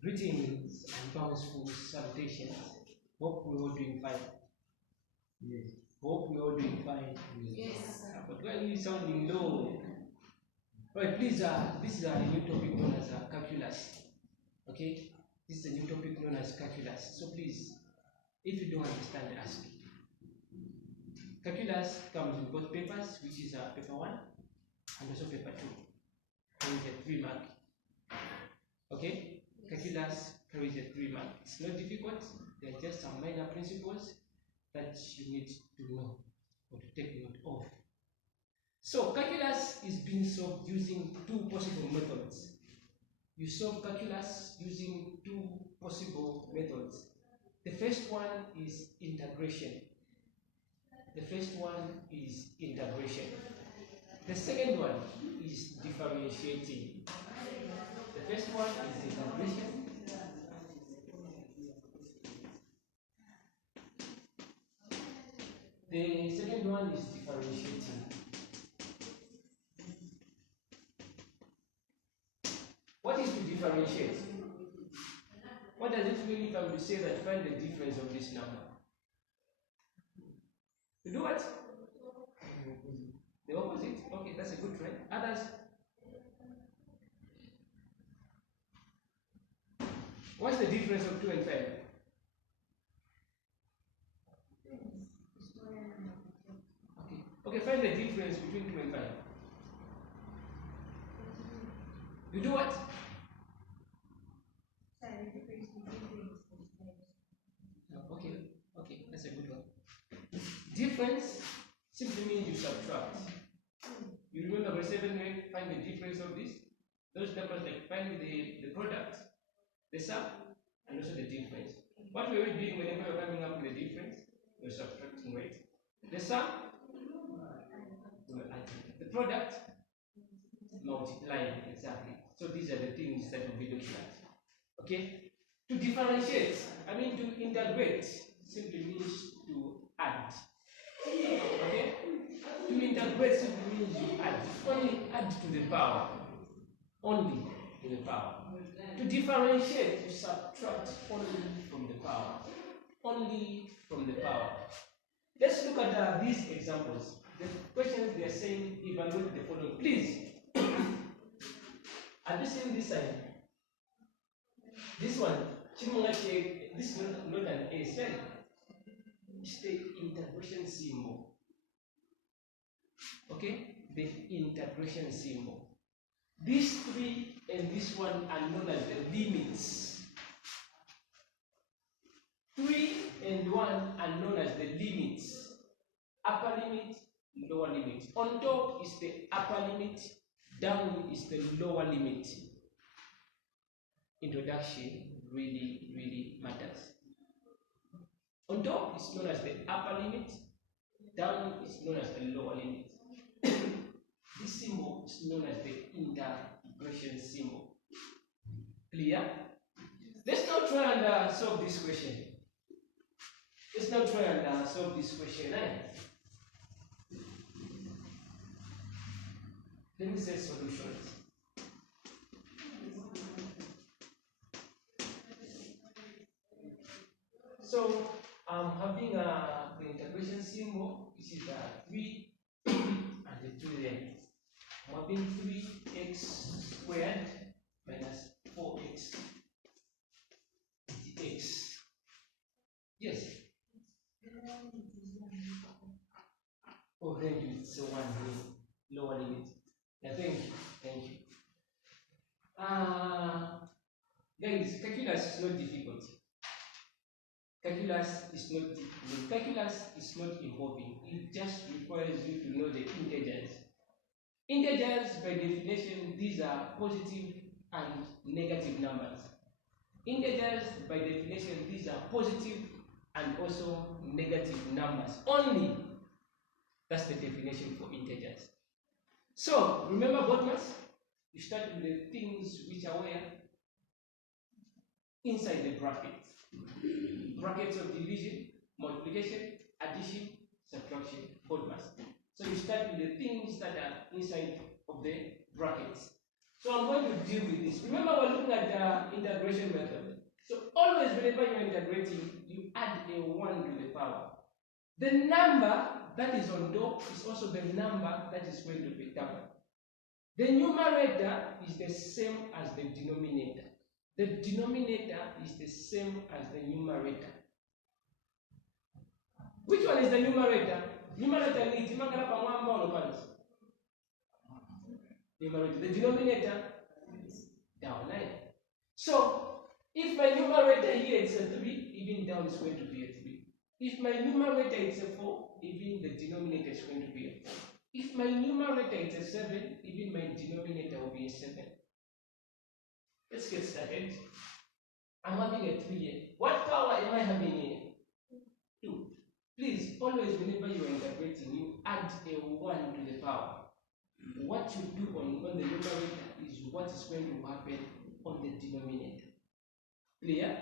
Greetings and bountiful salutations. Hope we're all doing fine. Yes. Hope we're all doing fine. Yes. But why are you sounding low? Right, please, this is a new topic known as calculus. Okay? This is a new topic known as calculus. So please, if you don't understand, ask. Calculus comes in both papers, which is paper 1 and also paper 2. Carries a 3 mark. Okay? Calculus carries a 3 mark. It's not difficult. There are just some minor principles that you need to know or to take note of. So calculus is being solved using two possible methods. You solve calculus using two possible methods. The first one is integration. The first one is integration. The second one is differentiating. The first one is integration. The second one is differentiating. What is to differentiate? What does it mean if I would say that find the difference of this number? To do what? The opposite? Okay, that's a good try. Others? What's the difference of 2 and 5? Okay, find the difference between 2 and 5. You do what? Okay, that's a good one. Difference simply means you subtract. You remember grade 7 when find the difference of this? Those numbers like find the product, the sum, and also the difference. What were we doing whenever you're coming up with a difference? You're subtracting, right? The sum, we're adding. The product, multiplying, exactly. So these are the things that we'll be looking at. Okay? To differentiate, to integrate simply means to add. Okay? To integrate simply means you add. Only add to the power. Only to the power. To differentiate, you subtract only from the power. Only from the power. Let's look at these examples. The questions they are saying, evaluate the following. Please, have you seen this sign? This one, this is not an A sign. It's the integration symbol. Okay? The integration symbol. These three and this one are known as the limits. 3 and 1 are known as the limits. Upper limit, lower limit. On top is the upper limit, down is the lower limit. Introduction really matters. On top is known as the upper limit, down is known as the lower limit. This symbol is known as the integration symbol. Clear? Let's now try and solve this question. Let's now try and solve this question. Let me say solutions. So I'm having the integration symbol, which is 3 and the 2 there. I'm having 3x squared minus 4x dx. Yes. Oh, thank you. It's 1 lower limit. Yeah, thank you. Guys, calculus is not difficult. Calculus is not involving. It just requires you to know the integers. Integers, by definition, these are positive and negative numbers. Integers, by definition, these are positive and also negative numbers. Only. That's the definition for integers. So, remember BODMAS? You start with the things which are where? Inside the bracket. Brackets of division, multiplication, addition, subtraction, BODMAS. So you start with the things that are inside of the brackets. So I'm going to deal with this. Remember we're looking at integration method. So always whenever you're integrating, you add a 1 to the power. The number that is on top is also the number that is going to be double. The numerator is the same as the denominator. The denominator is the same as the numerator. Which one is the numerator? Numerator needs numerator. The denominator down 9. So if my numerator here is a 3, even down is going to be a 3. If my numerator is a 4, even the denominator is going to be a 4. If my numerator is a 7, even my denominator will be a 7. Let's get started. I'm having a 3 here. What power am I having here? 2. Please, always whenever you are integrating, you add a 1 to the power. What you do on the numerator is what is going to happen on the denominator. Clear?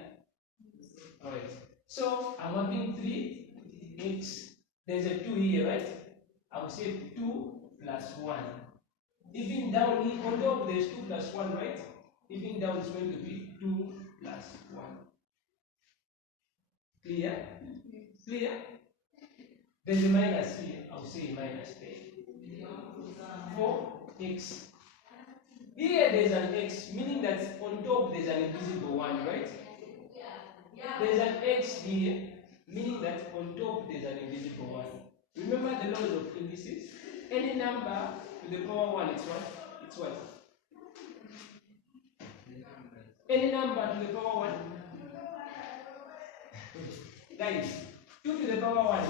Alright. So I'm having 3x. There's a 2 here, right? I will say 2 plus 1. Even down here, on top there's 2 plus 1, right? Even down is going to be 2 plus 1. Clear? Clear? There's a minus here. I will say minus there. 4x. Here there's an x, meaning that on top there's an invisible 1, right? There's an x here, meaning that on top there's an invisible 1. Remember the laws of indices? Any number to the power 1, it's what? It's what? Any number to the power 1? Guys, 2 to the power 1 is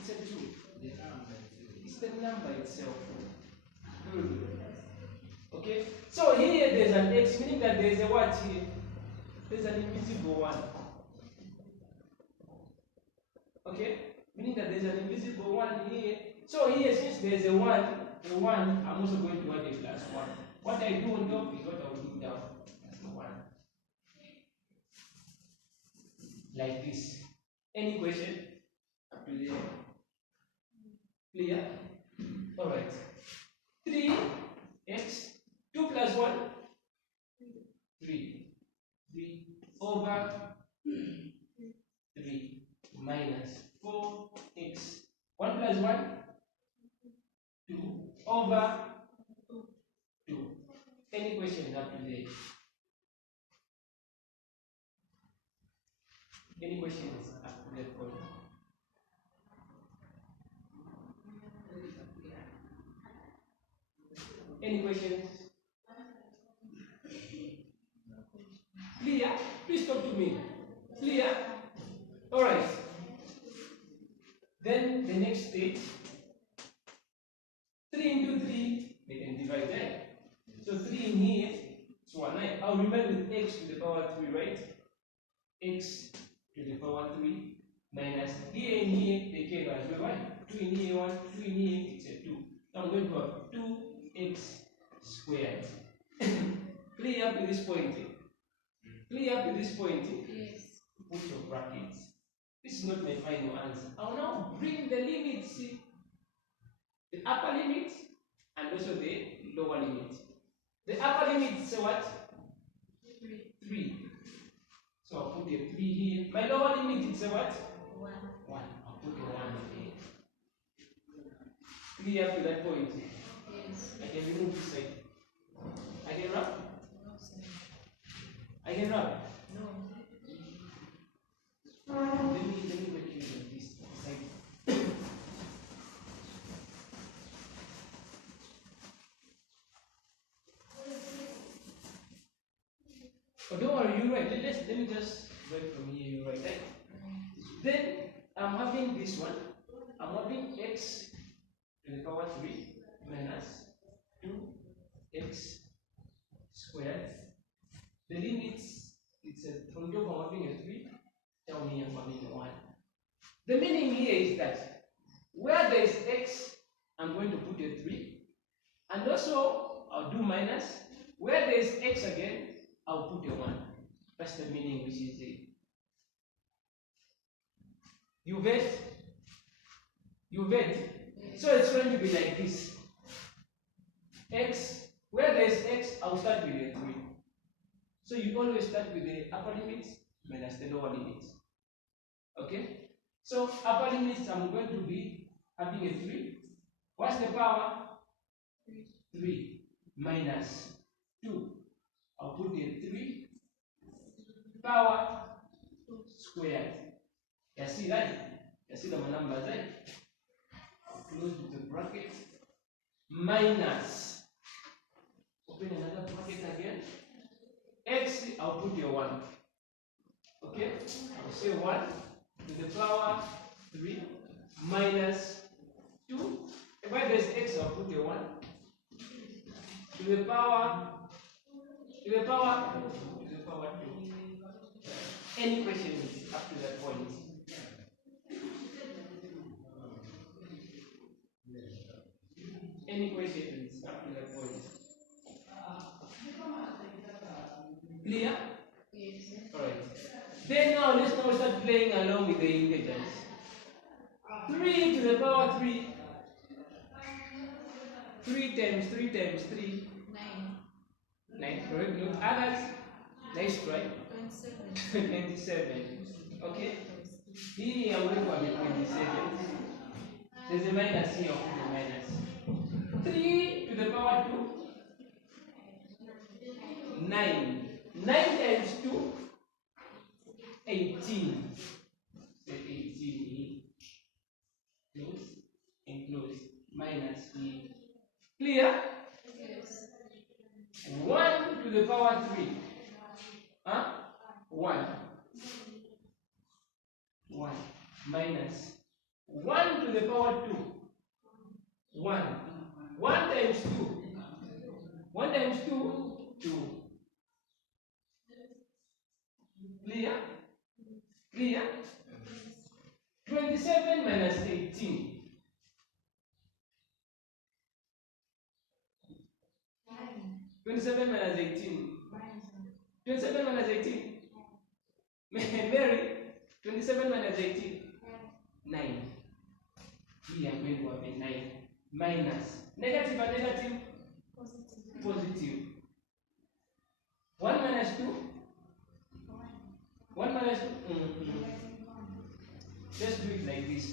it's a 2. It's the number itself. Good. Okay? So here there's an x, meaning that there's a what here? There's an invisible 1. Okay? Meaning that there's an invisible 1 here. So here, since there's a 1, I'm also going to add a plus 1. What I do on top is what I will do down. That's the 1. Like this. Any question? Up to there. Clear? Alright. 3x, 2 plus 1? 3. 3 over 3 minus 4x. 1 plus 1? 2 over 2. Any questions up to there? Any questions up to that point? Any questions? Clear? Please talk to me. Clear? Alright. Then the next stage, 3 into 3, they can divide that. So 3 in here, it's 1. I'll remember with x to the power 3, right? X to the power 3 minus here in here, they came as well, right? 2 in here, 1, 2 in here, it's a 2. Now I'm going to have 2x squared. Clear up to this point. Clear up to this point. Yes. Put your brackets. This is not my final answer. I will now bring the limits, the upper limit and also the lower limit. The upper limit is what? 3. So I'll put a 3 here. My lower limit is what? 1. I'll put a 1 here. Clear up to that point. Yes. I can remove this side. I can rub? No, sir. I can rub? No. Let me make you this side. Oh, don't worry, you write. Let me just write from here. You write that. Then I'm having this one. I'm having x to the power 3 minus 2x squared. The limits, it's from top I'm having a 3, down here I'm having a 1. The meaning here is that where there is x, I'm going to put a 3. And also, I'll do minus. Where there is x again, I'll put a 1. That's the meaning which is it. You vet? You vet? So it's going to be like this. X, where there is x, I'll start with a 3. So you always start with the upper limit minus the lower limit. Okay? So upper limits, I'm going to be having a 3. What's the power? 3 minus 2. I'll put the 3 power squared. You see that? You see the numbers, right? I'll close the bracket. Minus. Open another bracket again. X, I'll put your 1. Okay? I'll say 1 to the power 3 minus 2. Where there's x, I'll put your 1 to the power 2. Any questions up to that point? Any questions up to that point? Clear? Yes. Alright. Then now let's now start playing along with the integers. 3 to the power 3. 3 times 3 times 3. 9. Correct? Look, others. Nice try. 27. Okay? Here I'm going to have a 27. There's a minus here, I'll put a minus. 3 to the power 2. 9. 9 times 2. 18. Say 18 here. Close and close. Minus E. Clear? Yes. 1 to the power 3. Huh? 1. 1 minus 1 to the power 2. 1. 1 times 2. 1 times 2. 2. Clear? Clear? 27 minus 18. 27 minus 18. 27 minus 18. Mary, 27 minus 18. 9. Here I'm going to have a 9. Minus. Negative and negative? Positive. 1 minus 2? 1 minus 2? Just do it like this.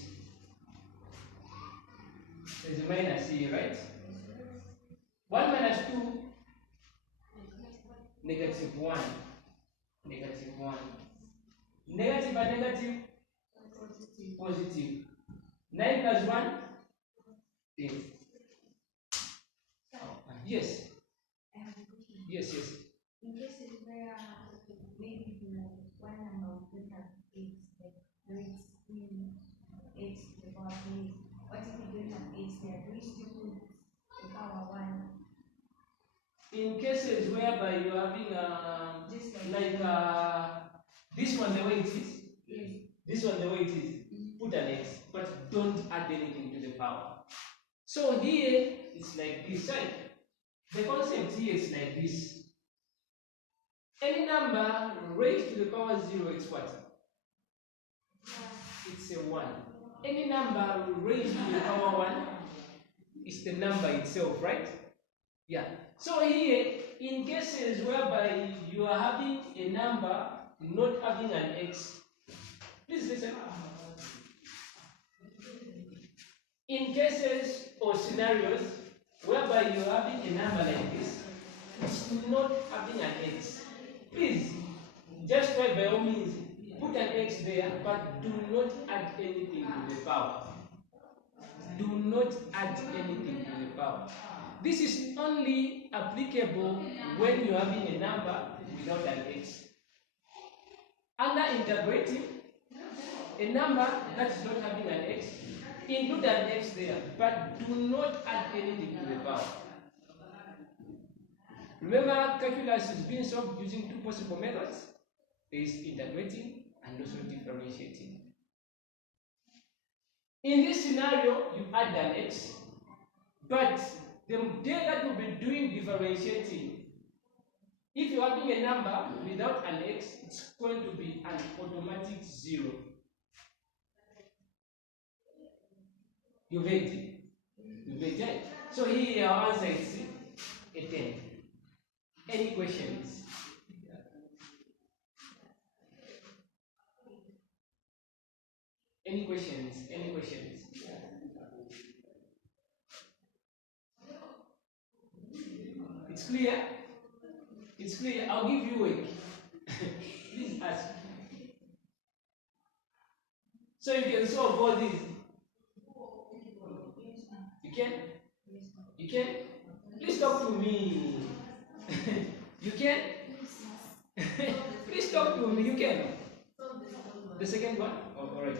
There's a minus here, right? 1 minus 2? Negative 1. Negative 1. Negative and negative? Positive. 9 plus 1? 10. Yes. Yes, yes. In cases where maybe the one number would have x, like there is x to the power 3. What if we don't have x there? Do we still put the power 1? In cases whereby you are having Just like this one the way it is, yes. This one the way it is, put an x, but don't add anything to the power. So here it's like this side. The concept here is like this. Any number raised to the power 0, it's what? It's a 1. Any number raised to the power 1 is the number itself, right? Yeah. So here, in cases whereby you are having a number not having an x, please listen. In cases or scenarios whereby you are having a number like this, it's not having an x, please, just try by all means, put an x there, but do not add anything to the power. Do not add anything to the power. This is only applicable when you are having a number without an x. Under integrating, a number that is not having an x, include an x there, but do not add anything to the power. Remember, calculus is being solved using two possible methods. There is integrating and also differentiating. In this scenario, you add an x, but the day that you'll be doing differentiating, if you're having a number without an x, it's going to be an automatic 0. You wait. So here our answer is a 10. Any questions? Any questions? Any questions? It's clear? It's clear. I'll give you a please ask. So you can solve all these. You can? You can? Please talk to me. You can? Please talk to me. You can? The second one? Oh, all right.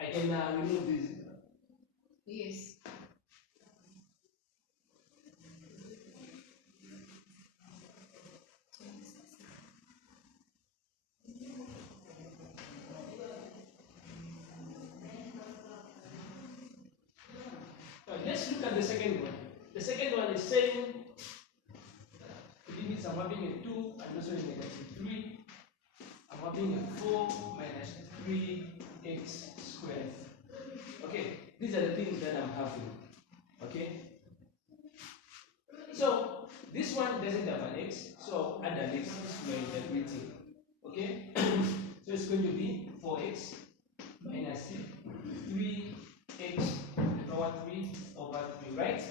I can remove this. Yes. Let's look at the second one. The second one is saying limits I'm having a 2 and also a negative 3. I'm having a 4 minus 3x squared. Okay, these are the things that I'm having. Okay? So, this one doesn't have an x, so add an x we are integrating. Okay? So it's going to be 4x minus 3x to the power 3 over 3, right?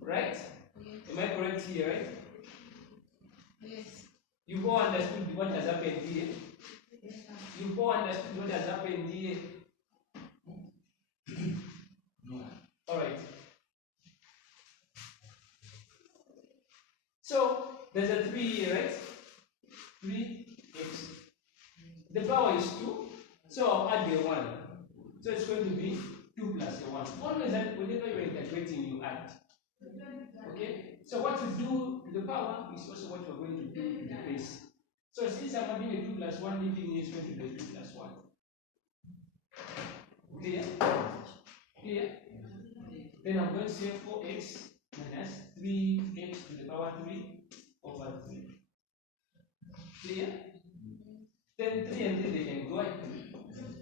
Right? Yes. Am I correct here, right? Yes. You've all understood what has happened here? Yes, sir. You've all understood what has happened here? No. Alright. So, there's a 3 here, right? 3x. The power is 2, so I'll add the 1. So it's going to be 2 plus the 1. Always that whenever you're integrating, you add. Okay? So what you do to the power is also what you're going to do to the base. So since I'm having a 2 plus 1, leaving here is going to be a 2 plus 1. Clear? Clear? Then I'm going to say 4x minus 3x to the power 3 over 3. Clear? Then 3 and 3 they can go.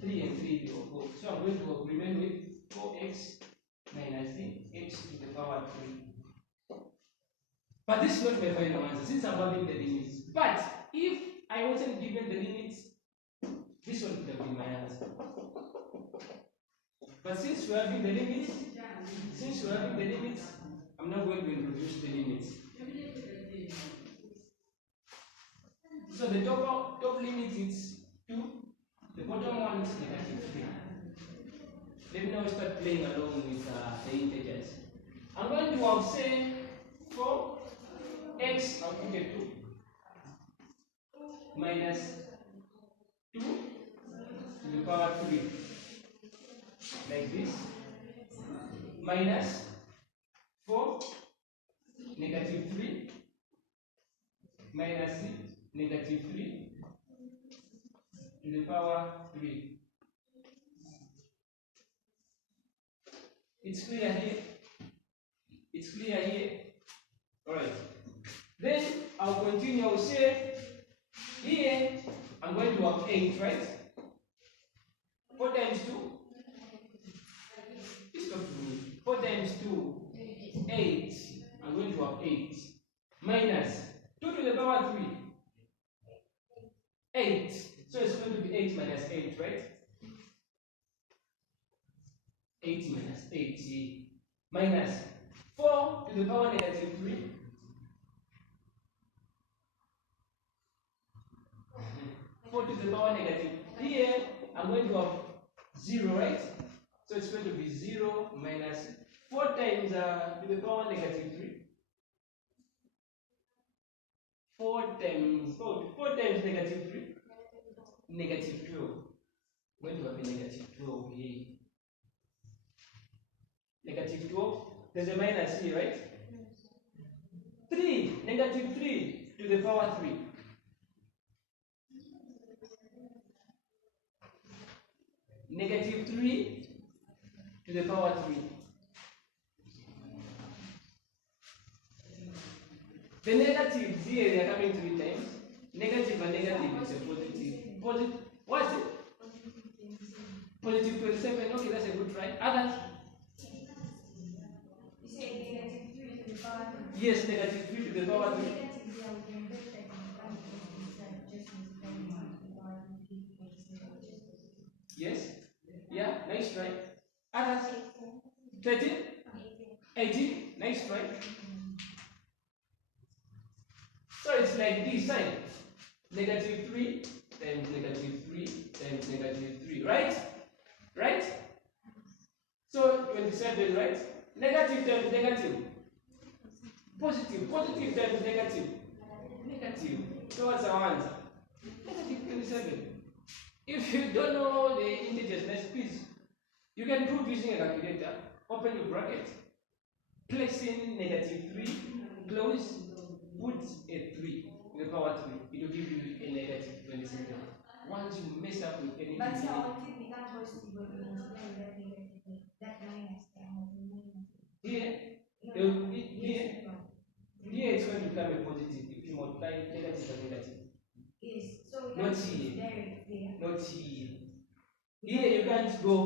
3 and 3 they will go. So I'm going to remain with 4x minus 3x to the power 3. But this is not my final answer since I'm having the limits. But if I wasn't given the limits, this one would have been my answer. But since we're having the limits, I'm not going to introduce the limits. So the top limit is 2, the bottom one is negative 3. Let me now start playing along with the integers. I'm going to say for x, I'll put a 2 minus 2 to the power 3, like this, minus 4 negative 3 minus negative 3 to the power 3. It's clear here? It's clear here? Alright. Then I'll continue. I'll say here I'm going to have 8, right? 4 times 2. Please talk to me. 4 times 2, 8. I'm going to have 8. Minus 2 to the power 3. 8. So it's going to be 8 minus 8, right? 8 minus 8. Minus 4 to the power negative 3. 4 to the power negative. Here, I'm going to have 0, right? So it's going to be 0 minus 4 times to the power negative 3. 4 times negative 3. Negative 12. I'm going to have a negative 12 here. Negative 12. There's a minus here, right? 3. Negative 3 to the power 3. Negative 3 to the power 3. The negatives here, they are coming 3 times. Negative and negative is a positive. Positive, what's it? Positive 27. Okay, that's a good try. Others? You say negative 3 to the power 3. Yes, negative 3 to the power 3. Negative, yeah, we can break that in front of just multiplying the power 3. Yes? Yeah, nice try. Others? 13? 18? Nice try. So it's like this side. Negative 3 times negative 3 times negative 3, right? Right? So 27, right? Negative times negative. Positive. Positive times negative. Negative. So what's our answer? Negative 27. If you don't know the integers, next please, you can prove using a calculator. Open your bracket, place in negative 3, close, put a 3 to the power 3. It will give you a negative 27. Once you mess up with anything, but so until it becomes positive, but you multiply with that negative, that minus, here, here it's going to become a positive if you multiply negative and negative. Yes, so we Not can here. direct there. Not here. Here you can't go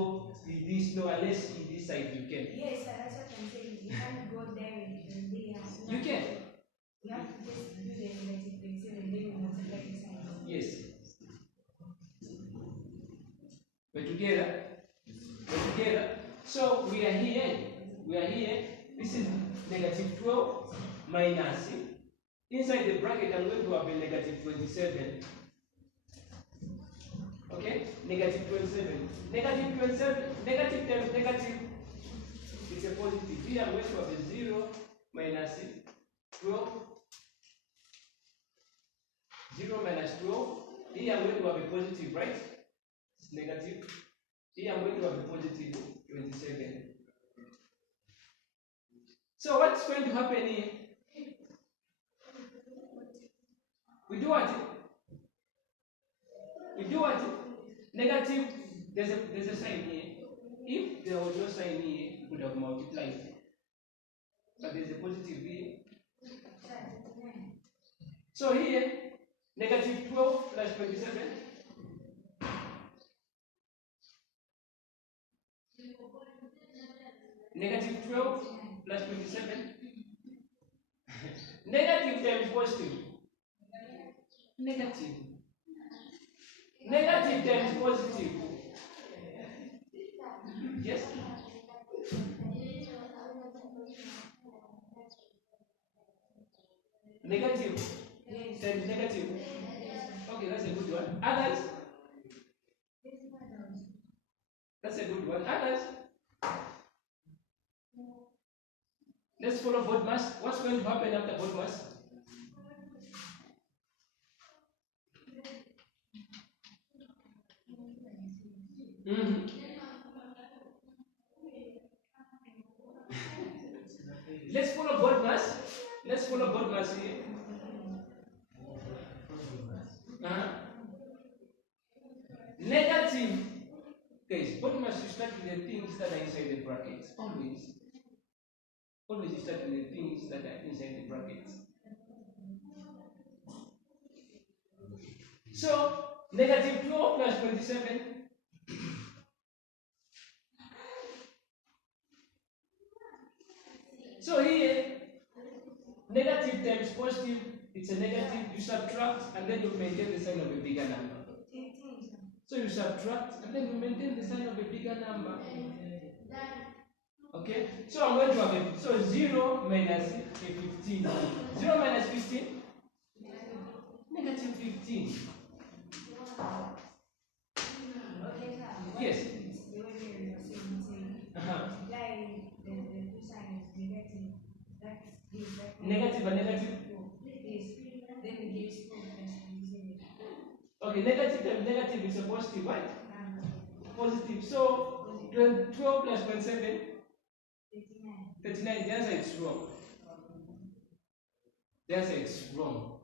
with this, no, unless in this side you can. Yes, that's what I'm saying. You can't go direct and there. You can. You have to just do the negative 27 and then you multiply the sign. Yes. We're together. We're together. So we are here. We are here. This is negative 12 minus. Inside the bracket, I'm going to have a negative 27. Okay? Negative 27. Negative 27. Negative times negative. It's a positive. Here I'm going to have a 0 minus 12. 0 minus 12. Here I'm going to have a positive, right? It's negative. Here I'm going to have a positive 27. So what's going to happen here? We do what? We do what? Negative, there's a sign here. If there was no sign here, we could have multiplied. But there's a positive here. So here, negative 12 plus 27. Negative 12 plus 27. Negative times positive. Negative. Negative times positive. Yes? Negative. Times negative. Okay, that's a good one. Others? That's a good one. Others? Let's follow BODMAS. What's going to happen after BODMAS? Let's follow BODMAS. Let's follow BODMAS here. Negative. Guys, BODMAS you start with the things that are inside the brackets. Always. Always you start with the things that are inside the brackets. So, negative 12 plus 27. So here, negative times positive, it's a negative, you subtract, and then you maintain the sign of a bigger number. So you subtract, and then you maintain the sign of a bigger number. Okay? So I'm going to have a, so 0 minus a 15. 0 minus 15? Negative 15. Yes. Negative and negative? Okay, negative times negative is a positive, right? Positive. So 12 plus 27? 39. The answer is wrong. The answer is wrong.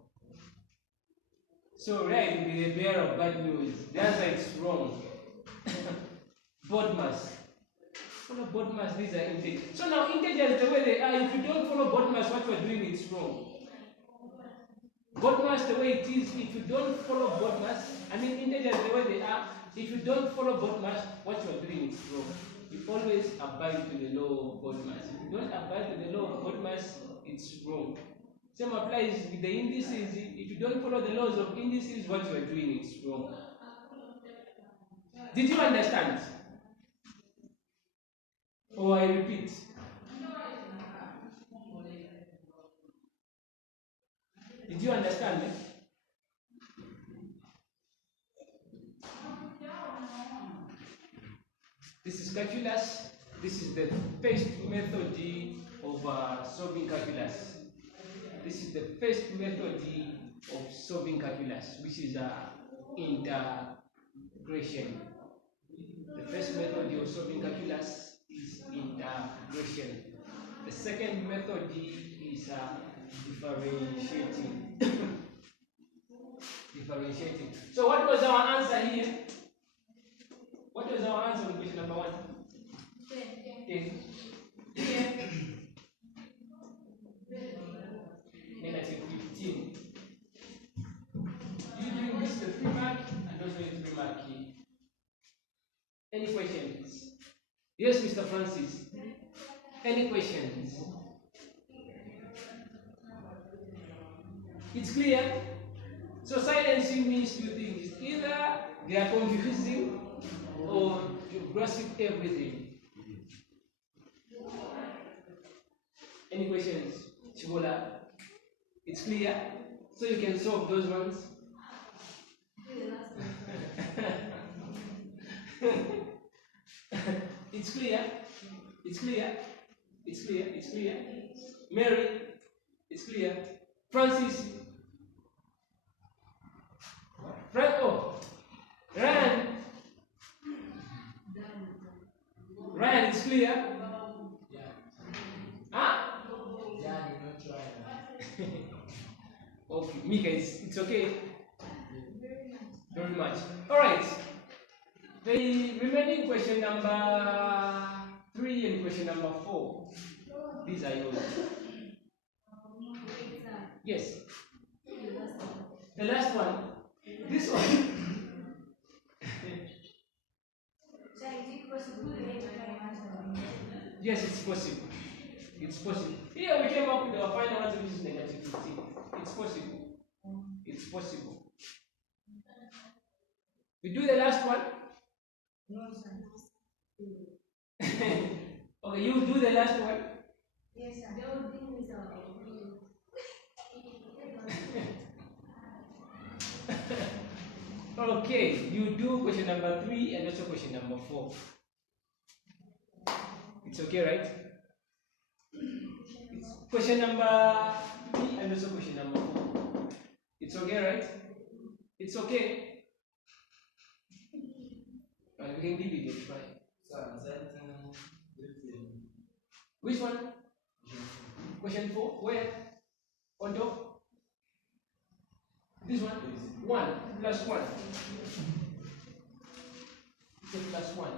So right will be the bearer of bad news. The answer is wrong. BODMAS. Follow BODMAS, these are integers. So now integers the way they are, if you don't follow BODMAS, what you are doing is wrong. BODMAS the way it is, if you don't follow BODMAS, I mean integers the way they are, if you don't follow BODMAS, what you are doing is wrong. You always abide to the law of BODMAS. If you don't abide to the law of BODMAS, it's wrong. Same applies with the indices. If you don't follow the laws of indices, what you are doing is wrong. Did you understand? Or I repeat? Did you understand it? This is calculus. This is the first method of solving calculus. This is the first method of solving calculus, which is integration. The first method of solving calculus is integration. The second method is differentiating. Differentiating. So what was our answer here? What was our answer on question number 1? 10. Negative 15. You doing this the 3 mark and also the 3 mark here. Any questions? Yes, Mr. Francis. Any questions? It's clear? So silencing means 2 things. Either they are confusing or you grasp everything. Any questions? Chibola? It's clear? So you can solve those ones? It's clear? It's clear? It's clear? It's clear? Mary? It's clear? Francis? Franco? Ryan? Ryan, it's clear? Huh? Okay, Mika, it's okay? Very much. Alright. The remaining question number 3 and question number 4. These are yours. Yes. The last one. This one. Yes, it's possible. It's possible. Here we came up with our final answer, which is negative 15. It's possible. It's possible. We do the last one? No, sir. Okay, you do the last one? Yes, sir. Okay, you do question number 3 and also question number 4. It's okay, right? It's question number 3 and also question number 4. It's okay, right? It's okay. We can give it a try. Which one? Question 4. Where? On top? This one? 1 plus 1. It's a plus 1.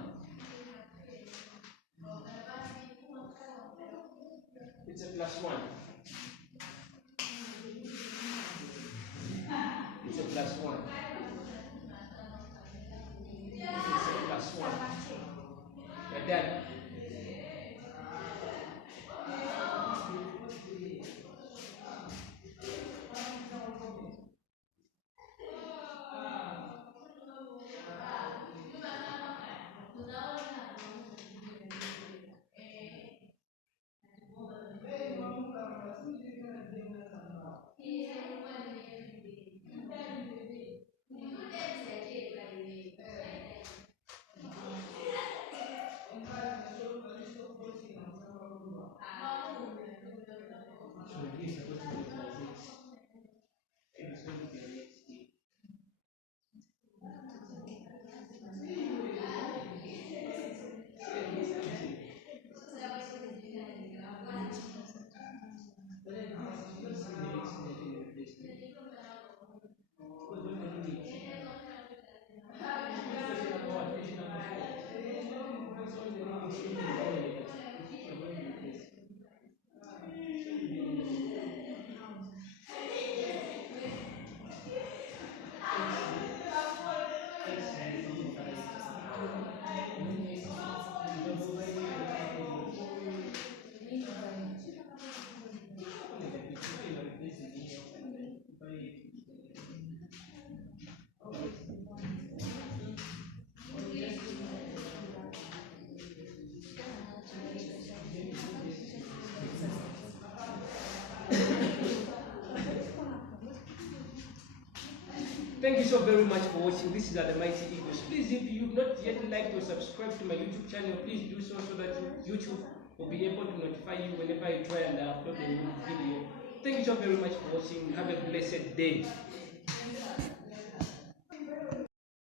It's a plus 1. It's a plus 1. It's a plus 1. You're done. Thank you so very much for watching. This is the Mighty Eagles. Please, if you've not yet liked or subscribed to my YouTube channel, please do so that YouTube will be able to notify you whenever I try and upload a new video. Thank you so very much for watching. Have a blessed day.